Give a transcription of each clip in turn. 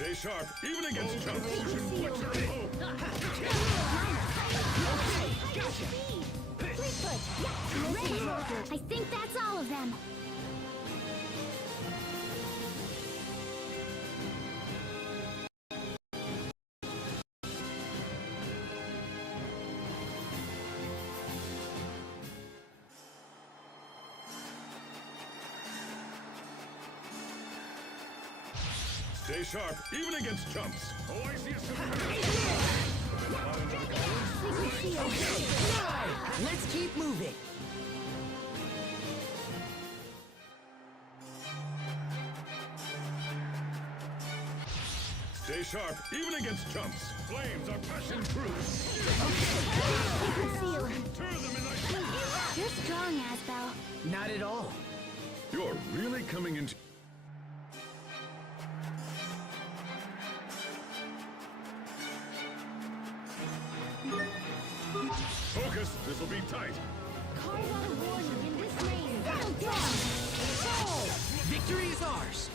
Stay sharp, even against jumps. Okay, gotcha. Fleetfoot. Ready. I think that's all of them. Stay sharp, even against jumps. Oh, I see a Let's keep moving. Stay sharp, even against jumps. Flames are passion proof. Tear them in ice. You're strong, Asbel. Not at all. You're really coming into... Focus, this'll be tight. Carve out a warning in this lane. Settle down. Victory is ours.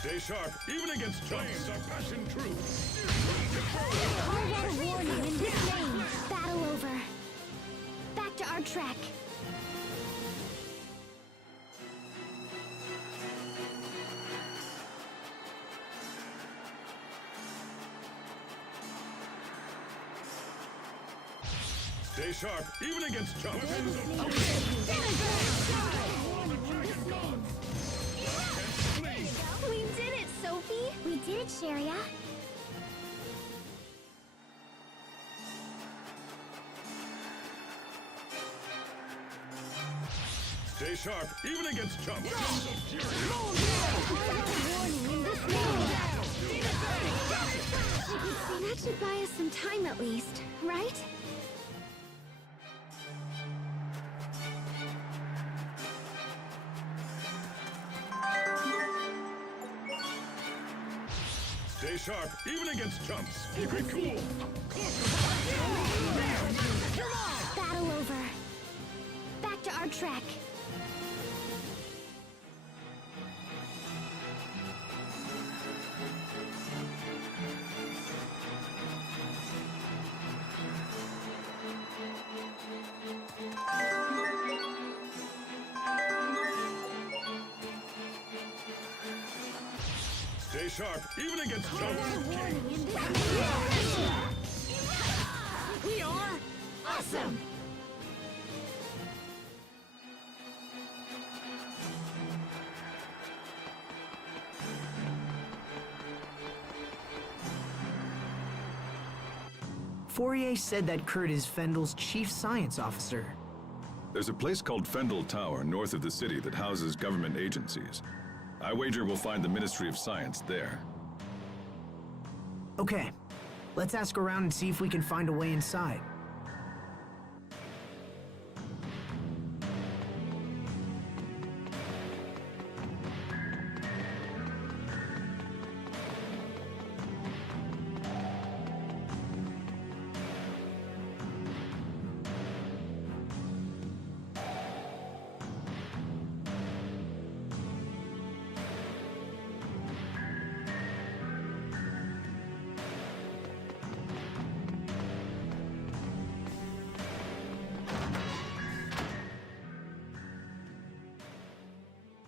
Stay sharp, even against jumps. Flames are passion true. Carve out a warning in this lane. Battle over. Back to our track. Stay sharp, even against jumps. We did it, Sophie. We did it, Sharia. Stay sharp, even against jumps. That should buy us some time at least, right? Stay sharp, even against jumps. Keep it cool. Battle over. Back to our track. Stay sharp, even against jumps. We are awesome. Fourier said that Kurt is Fendel's chief science officer. There's a place called Fendel Tower north of the city that houses government agencies. I wager we'll find the Ministry of Science there. Okay, let's ask around and see if we can find a way inside.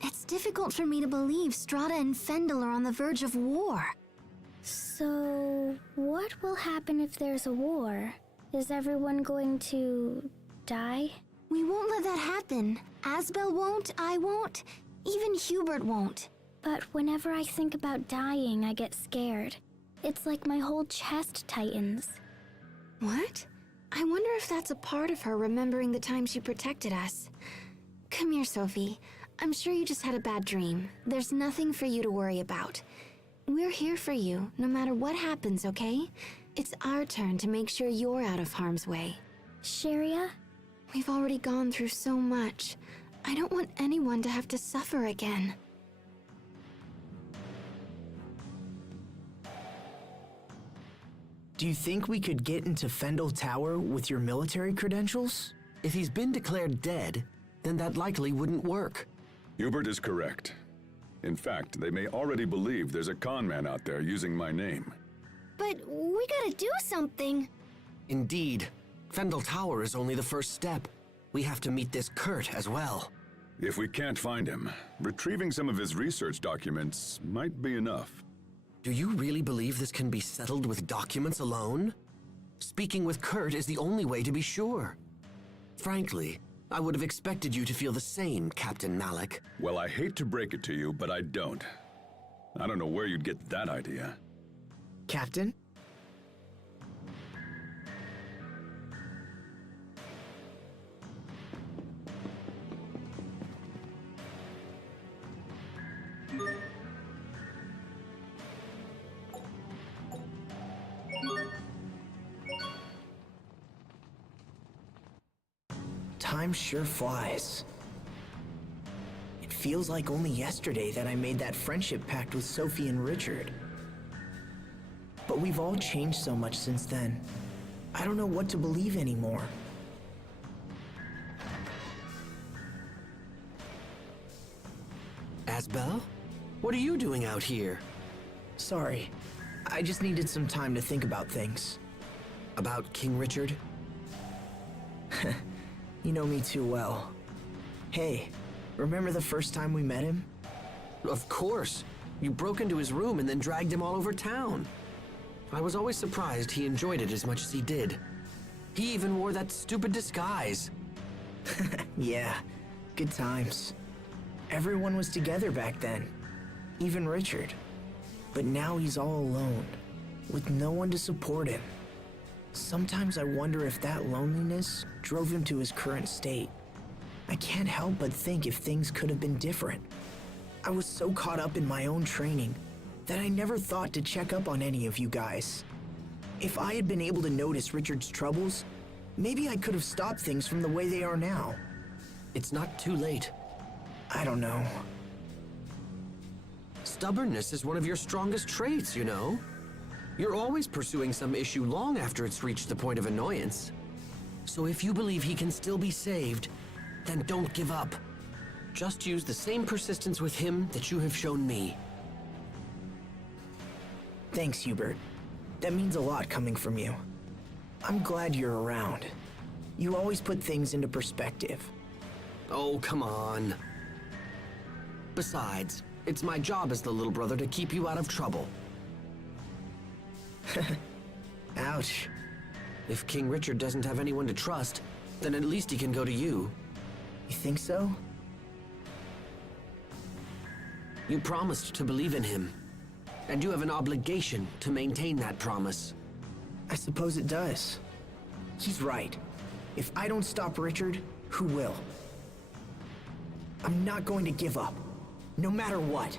It's difficult for me to believe Strata and Fendel are on the verge of war. So, what will happen if there's a war? Is everyone going to die? We won't let that happen. Asbel won't, I won't, even Hubert won't. But whenever I think about dying, I get scared. It's like my whole chest tightens. What? I wonder if that's a part of her remembering the time she protected us. Come here, Sophie. I'm sure you just had a bad dream. There's nothing for you to worry about. We're here for you, no matter what happens, okay? It's our turn to make sure you're out of harm's way. Sharia? We've already gone through so much. I don't want anyone to have to suffer again. Do you think we could get into Fendel Tower with your military credentials? If he's been declared dead, then that likely wouldn't work. Hubert is correct. In fact, they may already believe there's a con man out there using my name. But we gotta do something. Indeed. Fendel Tower is only the first step. We have to meet this Kurt as well. If we can't find him, retrieving some of his research documents might be enough. Do you really believe this can be settled with documents alone? Speaking with Kurt is the only way to be sure. Frankly, I would have expected you to feel the same, Captain Malik. Well, I hate to break it to you, but I don't. I don't know where you'd get that idea. Captain? Time sure flies. It feels like only yesterday that I made that friendship pact with Sophie and Richard. But we've all changed so much since then. I don't know what to believe anymore. Asbel? What are you doing out here? Sorry. I just needed some time to think about things. About King Richard? You know me too well. Hey, remember the first time we met him? Of course. You broke into his room and then dragged him all over town. I was always surprised he enjoyed it as much as he did. He even wore that stupid disguise. Yeah, good times. Everyone was together back then. Even Richard. But now he's all alone, with no one to support him. Sometimes I wonder if that loneliness drove him to his current state. I can't help but think if things could have been different. I was so caught up in my own training that I never thought to check up on any of you guys. If I had been able to notice Richard's troubles, maybe I could have stopped things from the way they are now. It's not too late. I don't know. Stubbornness is one of your strongest traits, you know. You're always pursuing some issue long after it's reached the point of annoyance. So if you believe he can still be saved, then don't give up. Just use the same persistence with him that you have shown me. Thanks, Hubert. That means a lot coming from you. I'm glad you're around. You always put things into perspective. Oh, come on. Besides, it's my job as the little brother to keep you out of trouble. Ouch. If King Richard doesn't have anyone to trust, then at least he can go to you. You think so? You promised to believe in him, and you have an obligation to maintain that promise. I suppose it does. He's right. If I don't stop Richard, who will? I'm not going to give up, no matter what.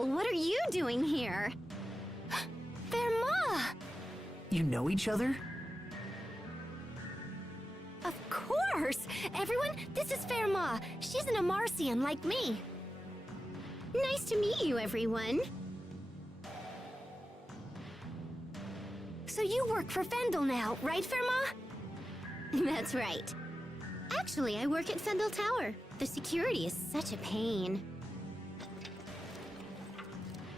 Well, what are you doing here? Verma! You know each other? Of course! Everyone, this is Verma. She's an Amarcian like me. Nice to meet you, everyone. So you work for Fendel now, right, Verma? That's right. Actually, I work at Fendel Tower. The security is such a pain.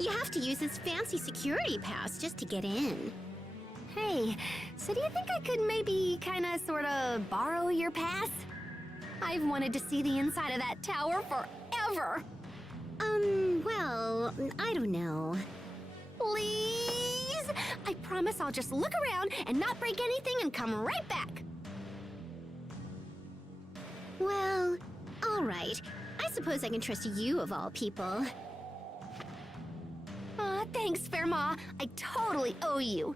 You have to use this fancy security pass just to get in. Hey, so do you think I could maybe kinda sorta borrow your pass? I've wanted to see the inside of that tower forever. Well, I don't know. Please? I promise I'll just look around and not break anything and come right back. Well, all right. I suppose I can trust you of all people. Aw, thanks, Verma. I totally owe you.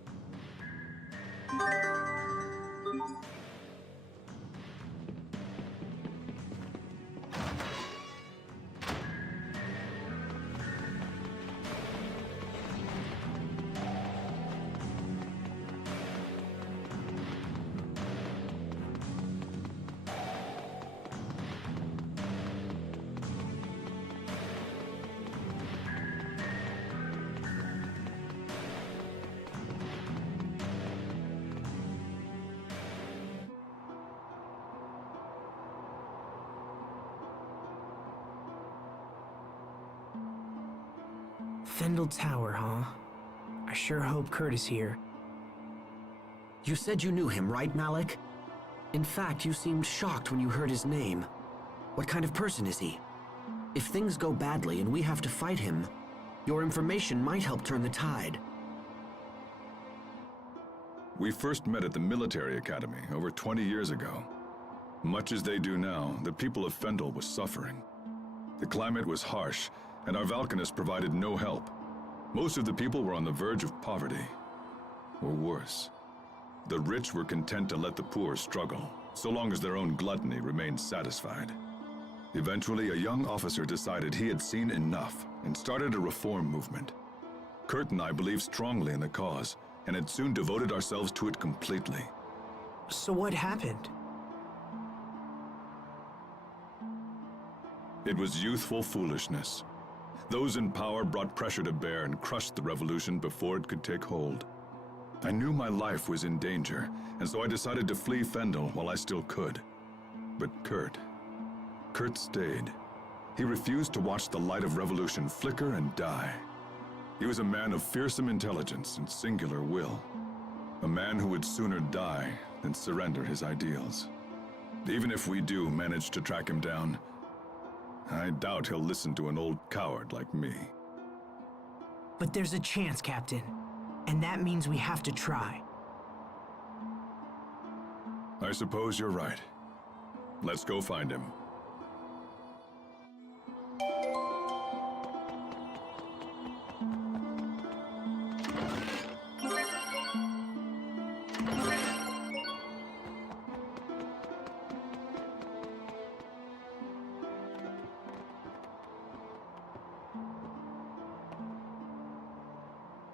Fendel Tower, huh? I sure hope Kurt is here. You said you knew him, right, Malik? In fact, you seemed shocked when you heard his name. What kind of person is he? If things go badly and we have to fight him, your information might help turn the tide. We first met at the military academy over 20 years ago. Much as they do now, the people of Fendel was suffering. The climate was harsh, and our Valkanists provided no help. Most of the people were on the verge of poverty, or worse. The rich were content to let the poor struggle, so long as their own gluttony remained satisfied. Eventually, a young officer decided he had seen enough and started a reform movement. Kurt and I believed strongly in the cause, and had soon devoted ourselves to it completely. So what happened? It was youthful foolishness. Those in power brought pressure to bear and crushed the revolution before it could take hold. I knew my life was in danger, and so I decided to flee Fendel while I still could. But Kurt stayed. He refused to watch the light of revolution flicker and die. He was a man of fearsome intelligence and singular will. A man who would sooner die than surrender his ideals. Even if we do manage to track him down, I doubt he'll listen to an old coward like me. But there's a chance, Captain. And that means we have to try. I suppose you're right. Let's go find him.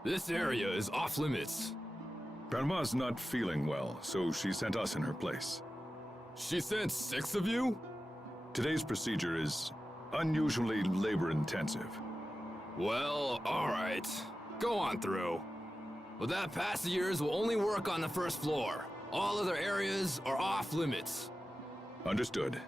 This area is off limits. Grandma's not feeling well, so she sent us in her place. She sent 6 of you? Today's procedure is unusually labor-intensive. Well, alright. Go on through. But that pass of yours will only work on the first floor. All other areas are off limits. Understood.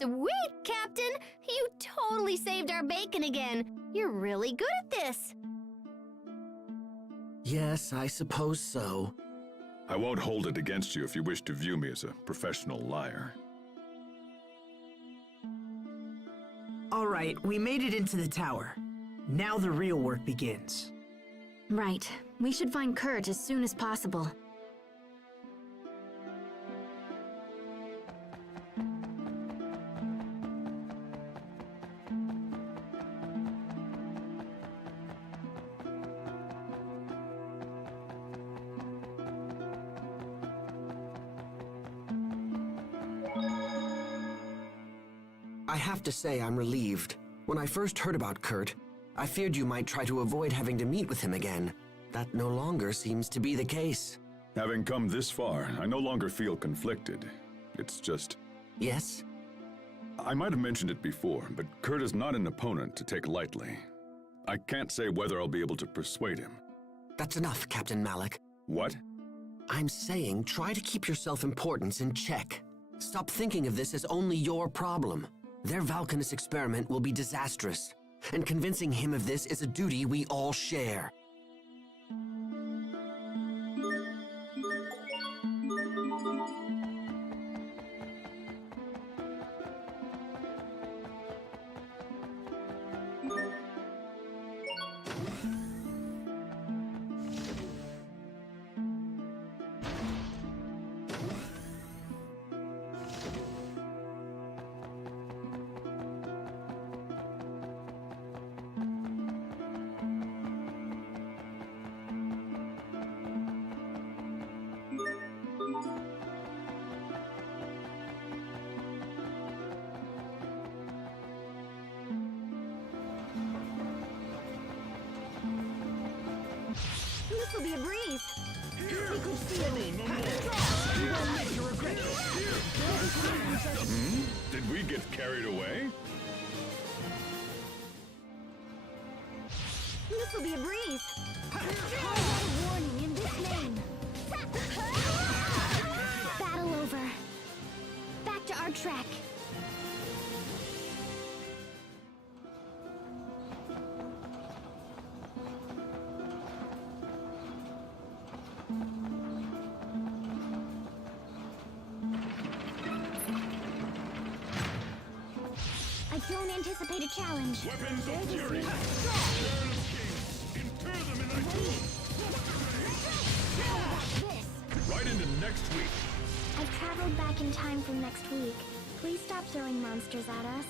Sweet, Captain! You totally saved our bacon again. You're really good at this. Yes, I suppose so. I won't hold it against you if you wish to view me as a professional liar. All right, we made it into the tower. Now the real work begins. Right. We should find Kurt as soon as possible. I have to say I'm relieved. When I first heard about Kurt, I feared you might try to avoid having to meet with him again. That no longer seems to be the case. Having come this far, I no longer feel conflicted. It's just... Yes? I might have mentioned it before, but Kurt is not an opponent to take lightly. I can't say whether I'll be able to persuade him. That's enough, Captain Malik. What? I'm saying try to keep your self-importance in check. Stop thinking of this as only your problem. Their Valkanus experiment will be disastrous, and convincing him of this is a duty we all share. This will be a breeze. Liquid seal. You won't live to regret this. Did we get carried away? This will be a breeze. Call a warning in this name. Battle over. Back to our track. I don't anticipate a challenge. Weapons They're of the fury! same. Inter them in thy This. right into next week! I've traveled back in time from next week. Please stop throwing monsters at us.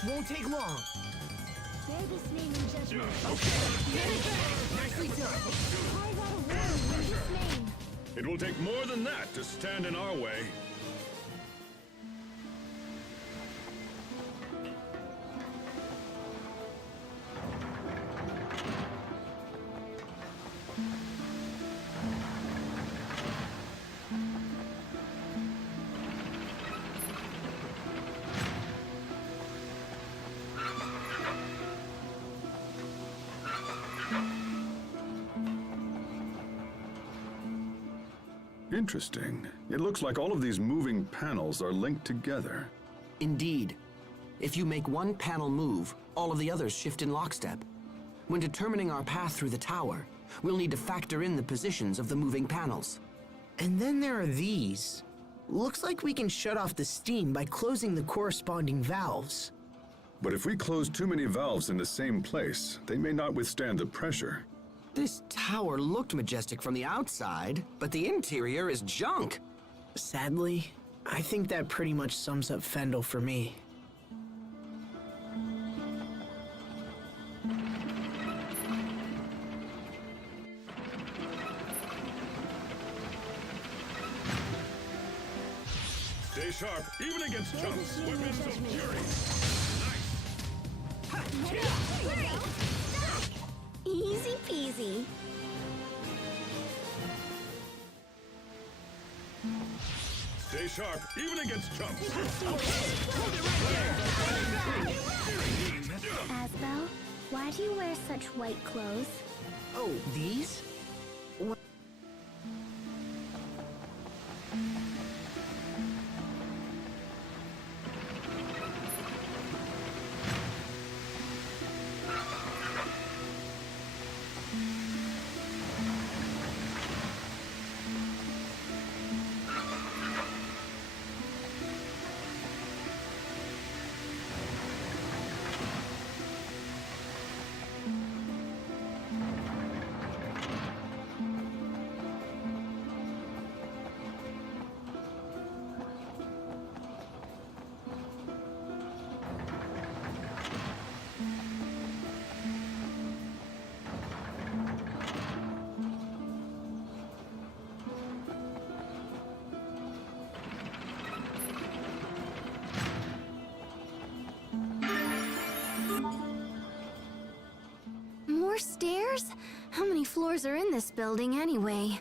This won't take long. Bear this name in judgment. Nicely done. Carve out a word in this name. It will take more than that to stand in our way. Interesting. It looks like all of these moving panels are linked together. Indeed. If you make one panel move, all of the others shift in lockstep. When determining our path through the tower, we'll need to factor in the positions of the moving panels. And then there are these. Looks like we can shut off the steam by closing the corresponding valves. But if we close too many valves in the same place, they may not withstand the pressure. This tower looked majestic from the outside, but the interior is junk. Sadly, I think that pretty much sums up Fendel for me. Stay sharp, even against chumps. Weapons of fury. Easy peasy. Stay sharp, even against chumps. Asbel, why do you wear such white clothes? Oh, these? More stairs? How many floors are in this building anyway?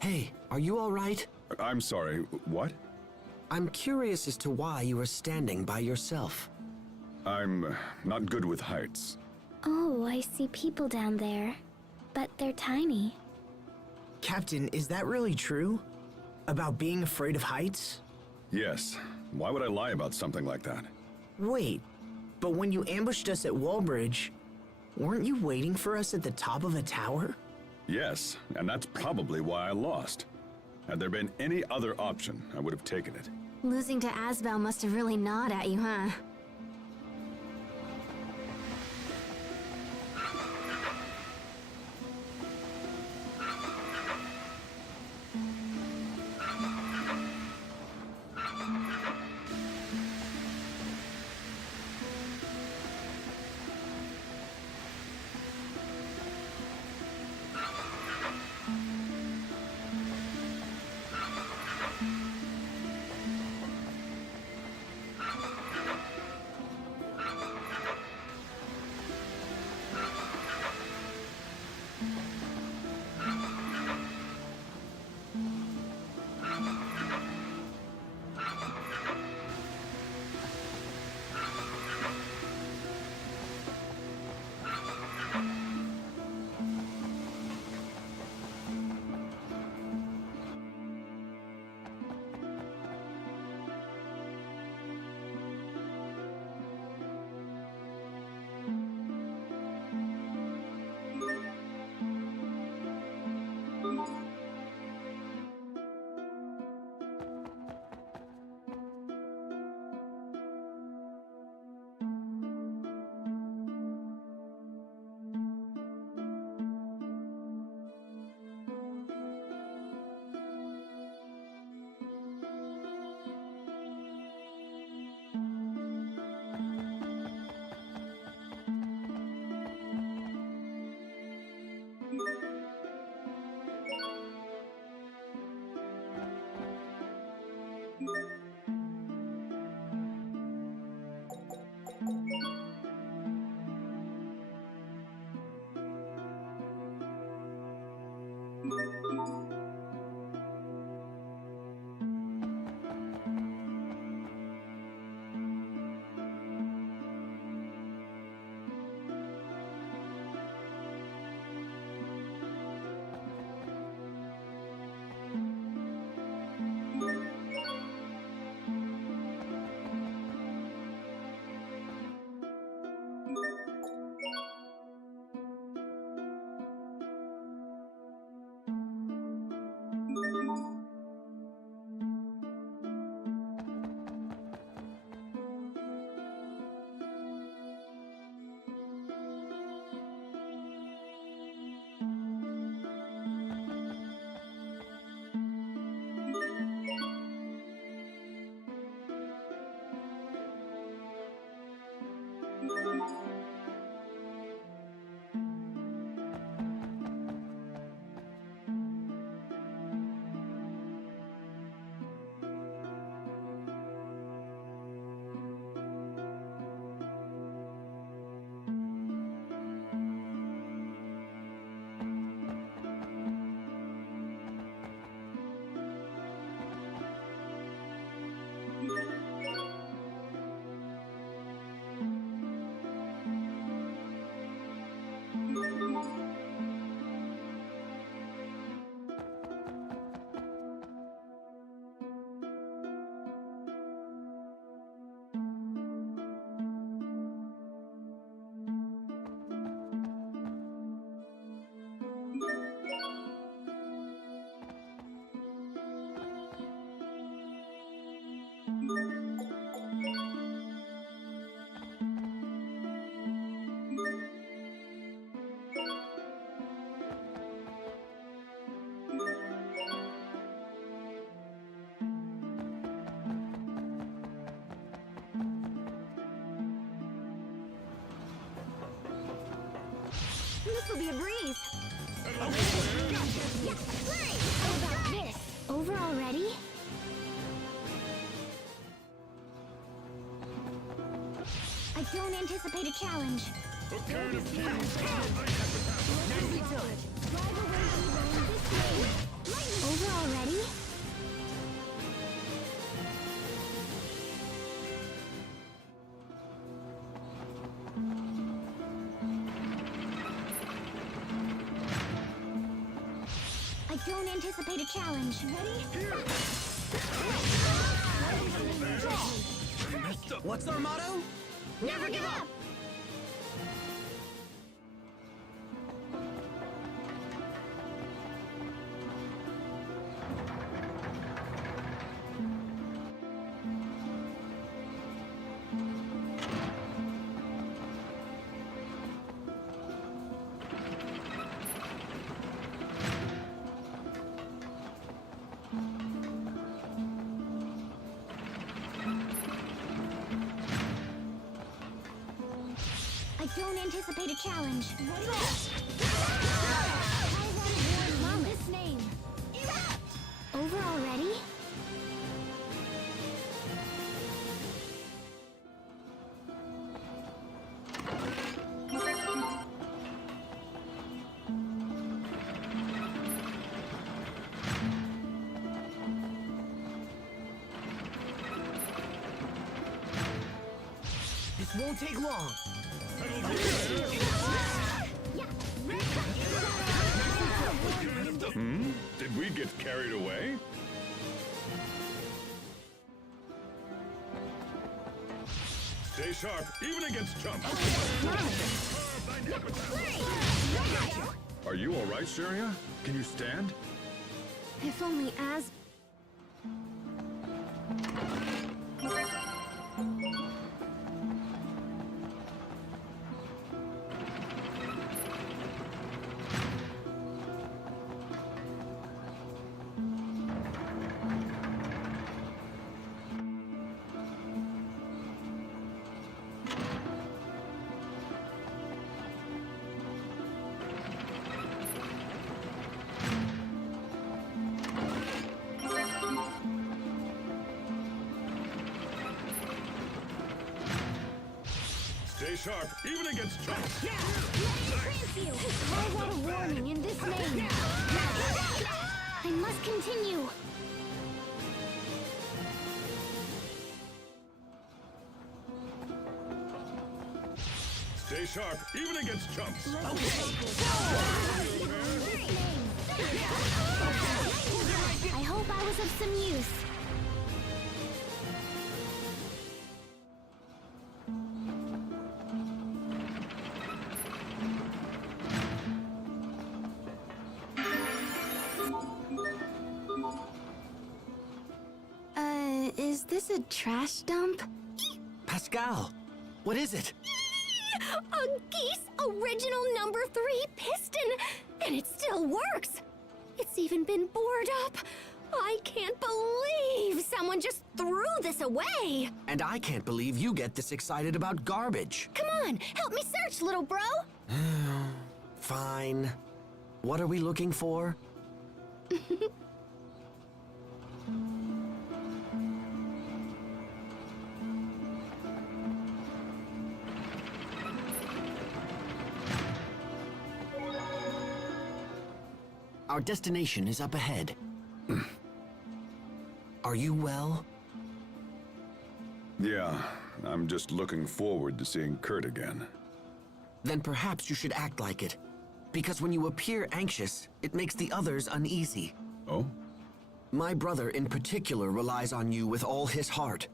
Hey, are you all right? I'm sorry, what? I'm curious as to why you are standing by yourself. I'm not good with heights. Oh, I see people down there. But they're tiny. Captain, is that really true? About being afraid of heights? Yes. Why would I lie about something like that? Wait, but when you ambushed us at Wallbridge, weren't you waiting for us at the top of a tower? Yes, and that's probably why I lost. Had there been any other option, I would have taken it. Losing to Asbel must have really gnawed at you, huh? This will be a breeze. How about this? Over already? I don't anticipate a challenge. Nicely done. Drive away evil in this lane. Over already? I don't anticipate a challenge. Ready? What's our motto? Never give up! I don't anticipate a challenge. Ready? Mom, this name. Over already? This won't take long. Did we get carried away? Stay sharp, even against chumps. Are you all right, Syria? Can you stand? If only as... Stay sharp, even against chumps. Call out a warning in this name. sharp, even against chumps. I hope I was of some use. Is this a trash dump? Pascal, what is it? A Geese original number 3 piston! And it still works! It's even been bored up! I can't believe someone just threw this away! And I can't believe you get this excited about garbage. Come on, help me search, little bro! Fine. What are we looking for? Our destination is up ahead. Are you well? Yeah, I'm just looking forward to seeing Kurt again. Then perhaps you should act like it. Because when you appear anxious, it makes the others uneasy. Oh? My brother in particular relies on you with all his heart.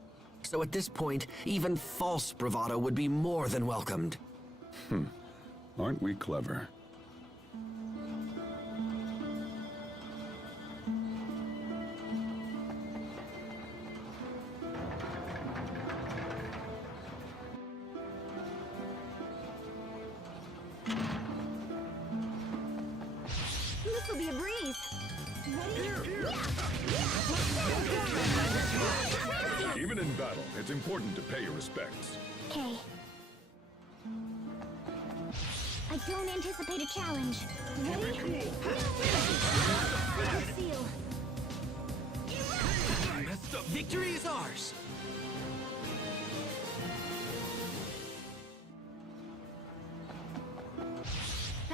So at this point, even false bravado would be more than welcomed. Aren't we clever? This'll be a breeze. Even in battle, it's important to pay your respects. Okay. I don't anticipate a challenge. Ready? Seal. Victory is ours!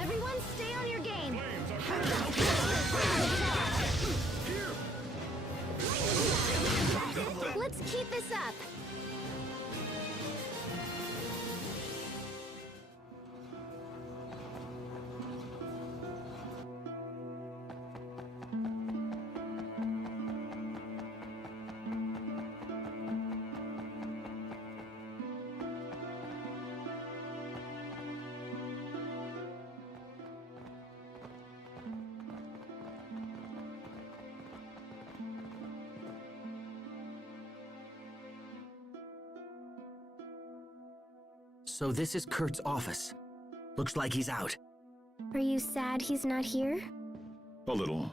Everyone stay on your game. Let's keep this up. So this is Kurt's office. Looks like he's out. Are you sad he's not here? A little,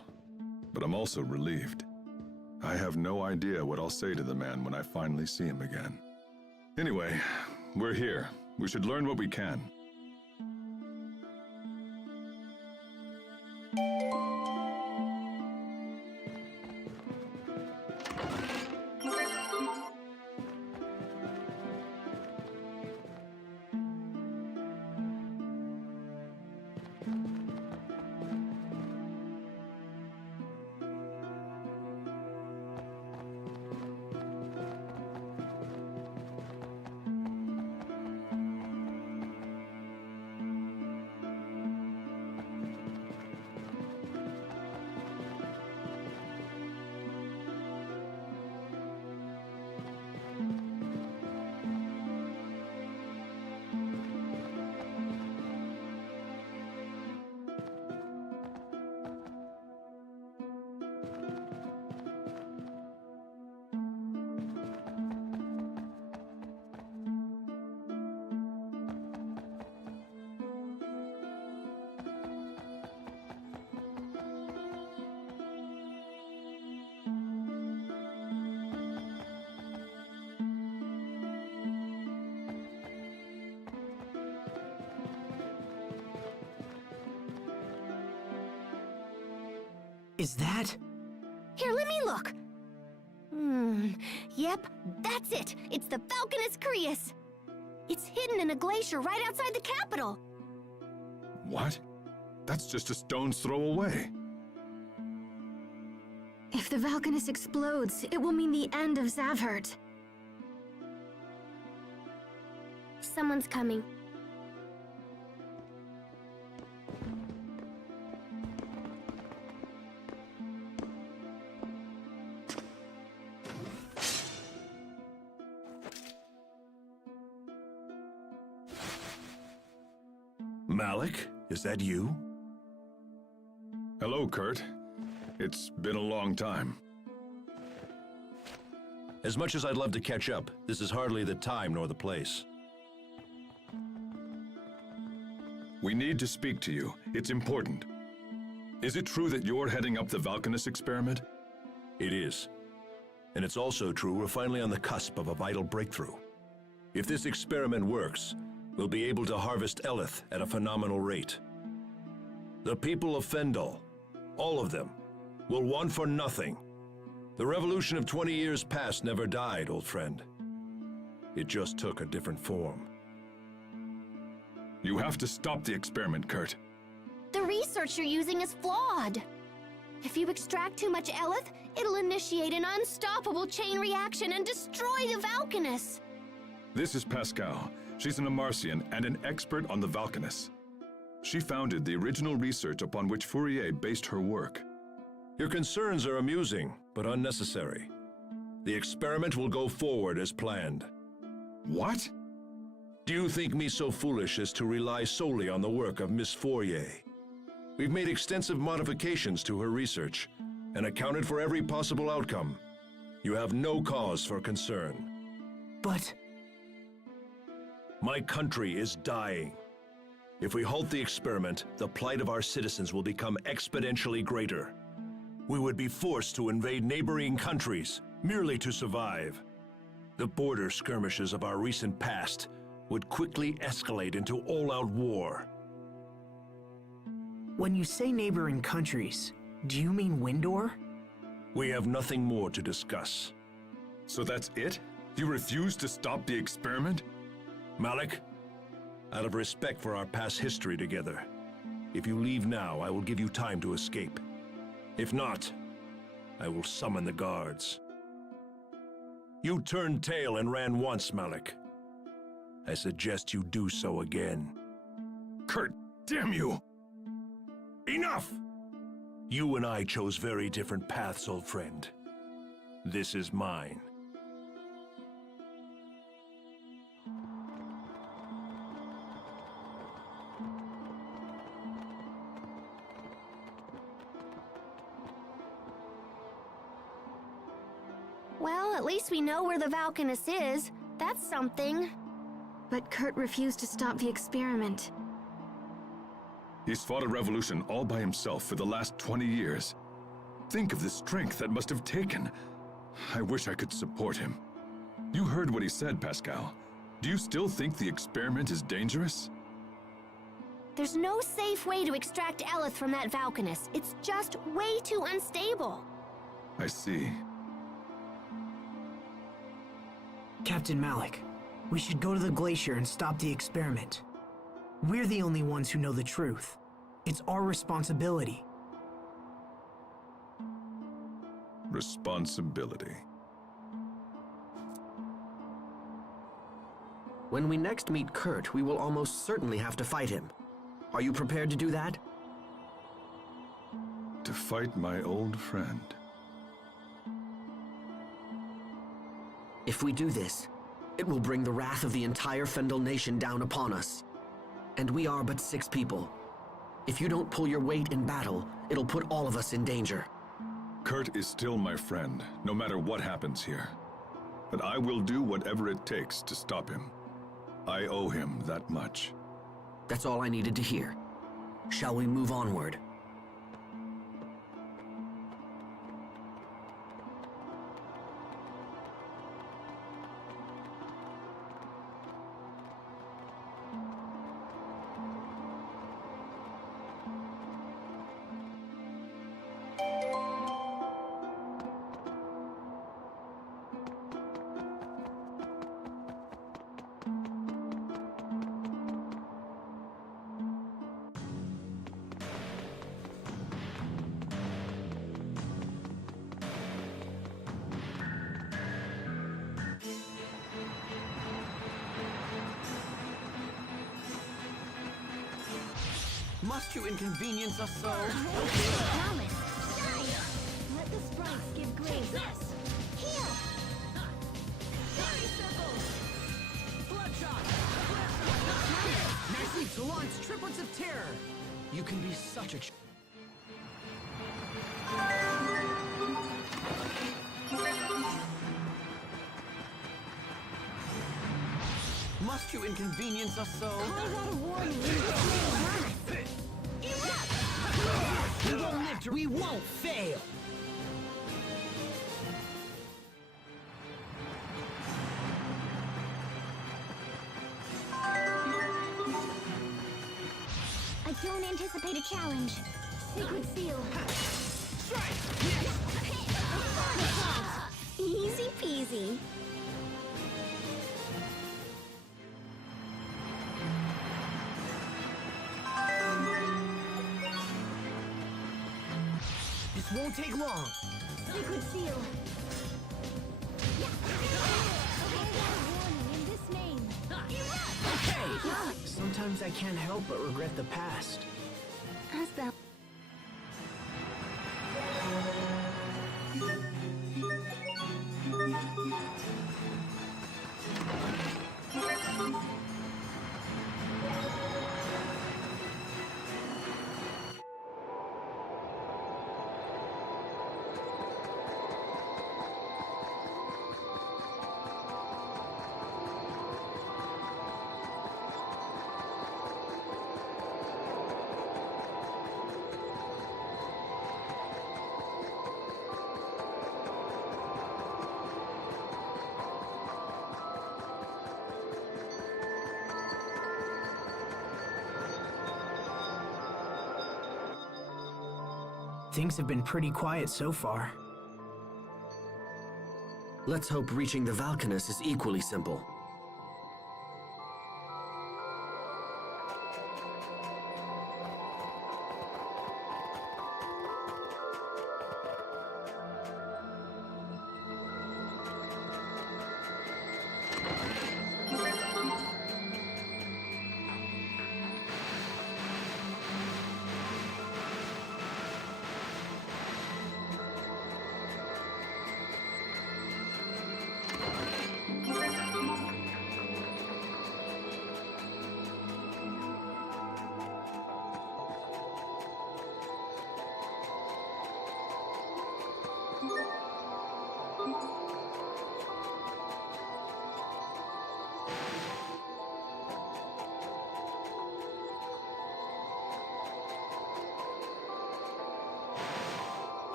but I'm also relieved. I have no idea what I'll say to the man when I finally see him again. Anyway, we're here. We should learn what we can. Is that? Here, let me look. Yep, that's it. It's the Falconus Crius. It's hidden in a glacier right outside the capital. What? That's just a stone's throw away. If the Valkanus explodes, it will mean the end of Zavhert. Someone's coming. Malik, is that you? Hello, Kurt. It's been a long time. As much as I'd love to catch up, this is hardly the time nor the place. We need to speak to you. It's important. Is it true that you're heading up the Valkanus experiment? It is. And it's also true we're finally on the cusp of a vital breakthrough. If this experiment works, we'll be able to harvest Eleth at a phenomenal rate. The people of Fendel, all of them, will want for nothing. The revolution of 20 years past never died, old friend. It just took a different form. You have to stop the experiment, Kurt. The research you're using is flawed. If you extract too much Eleth, it'll initiate an unstoppable chain reaction and destroy the Valkanus. This is Pascal. She's an Amarcian and an expert on the Valkanus. She founded the original research upon which Fourier based her work. Your concerns are amusing, but unnecessary. The experiment will go forward as planned. What? Do you think me so foolish as to rely solely on the work of Miss Fourier? We've made extensive modifications to her research and accounted for every possible outcome. You have no cause for concern. But my country is dying. If we halt the experiment, the plight of our citizens will become exponentially greater. We would be forced to invade neighboring countries merely to survive. The border skirmishes of our recent past would quickly escalate into all-out war. when you say neighboring countries, do you mean Windor? We have nothing more to discuss. So that's it? You refuse to stop the experiment? Malik, out of respect for our past history together, if you leave now, I will give you time to escape. If not, I will summon the guards. You turned tail and ran once, Malik. I suggest you do so again. Kurt, damn you! Enough! You and I chose very different paths, old friend. This is mine. Well, at least we know where the Valkanus is. That's something. But Kurt refused to stop the experiment. He's fought a revolution all by himself for the last 20 years. Think of the strength that must have taken. I wish I could support him. You heard what he said, Pascal. Do you still think the experiment is dangerous? There's no safe way to extract Eleth from that Valkanus. It's just way too unstable. I see. Captain Malik, we should go to the glacier and stop the experiment. We're the only ones who know the truth. It's our responsibility. Responsibility. When we next meet Kurt, we will almost certainly have to fight him. Are you prepared to do that? To fight my old friend. If we do this, it will bring the wrath of the entire Fendel nation down upon us. And we are but 6 people. If you don't pull your weight in battle, it'll put all of us in danger. Kurt is still my friend, no matter what happens here. But I will do whatever it takes to stop him. I owe him that much. That's all I needed to hear. Shall we move onward? Must you inconvenience us so? Promise. Die. Let the sprites give grace. Take this. Heal. Nicely to launch triplets of such a... Must you inconvenience us so? I got a warning. We won't live to... We won't fail! I don't anticipate a challenge. Sacred seal. Easy peasy. This won't take long. Sacred seal. In this name. Sometimes I can't help but regret the past. Asbel. Things have been pretty quiet so far. Let's hope reaching the Valkanus is equally simple.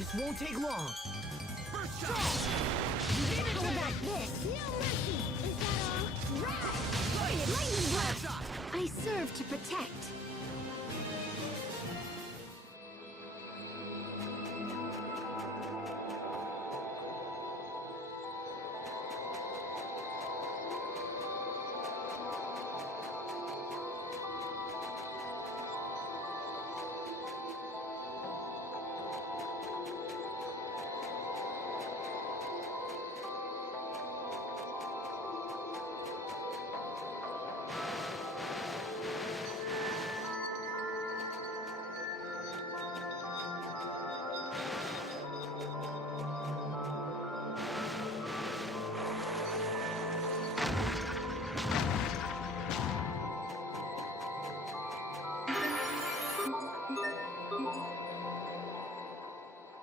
This won't take long. Hold back this. No mercy. Is that all? Right. Lightning blast. I serve to protect.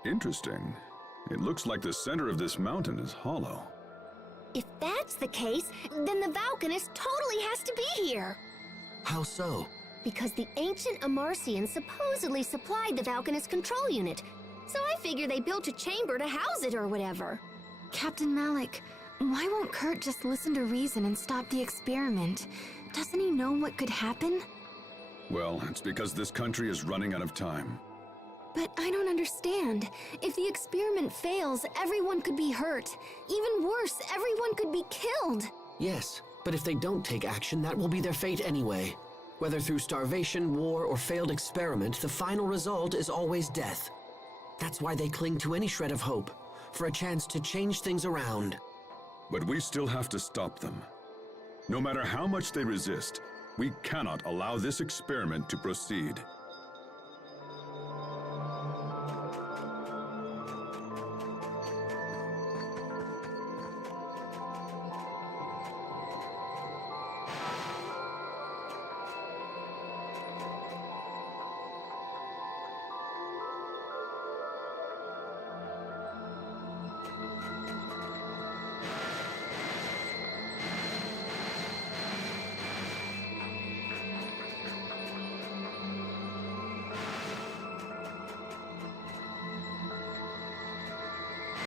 Interesting. It looks like the center of this mountain is hollow. If that's the case, then the Valkanist totally has to be here. How so? Because the ancient Amarcians supposedly supplied the Valkanist control unit. So I figure they built a chamber to house it or whatever. Captain Malik, why won't Kurt just listen to reason and stop the experiment? Doesn't he know what could happen? Well, it's because this country is running out of time. But I don't understand. If the experiment fails, everyone could be hurt. Even worse, everyone could be killed. Yes, but if they don't take action, that will be their fate anyway. Whether through starvation, war, or failed experiment, the final result is always death. That's why they cling to any shred of hope, for a chance to change things around. But we still have to stop them. No matter how much they resist, we cannot allow this experiment to proceed.